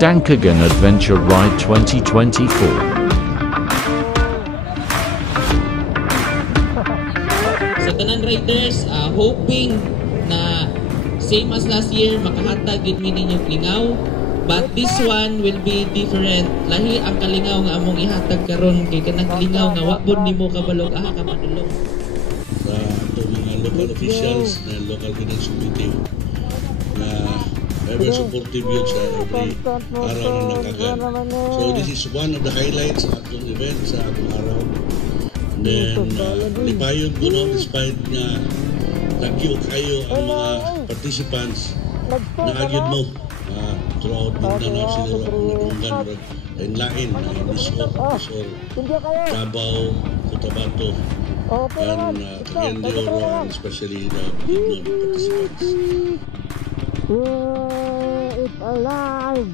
Dankagan Adventure Ride 2024. Sa tanan riders, hoping na same as last year, makahatag gid mi ninyo lingaw. But this one will be different. Lahi ang kalingaw nga among ihatag karon kay kanang lingaw nga wa pud nimo kabalog ka madulong. Sa ato mga local officials na local finance committee na ever supportive yun sa every araw na nakagan. So this is one of the highlights sa atong event sa atong araw. And then lipayon ko no, despite nga nagyo kayo ang mga participants na agyod mo throughout Mindanao, siguro ang nagunggan and lain na Nisor, Davao, Cotabato, and Cagayan de Oro, and especially the Bukidnon participants. It's alive!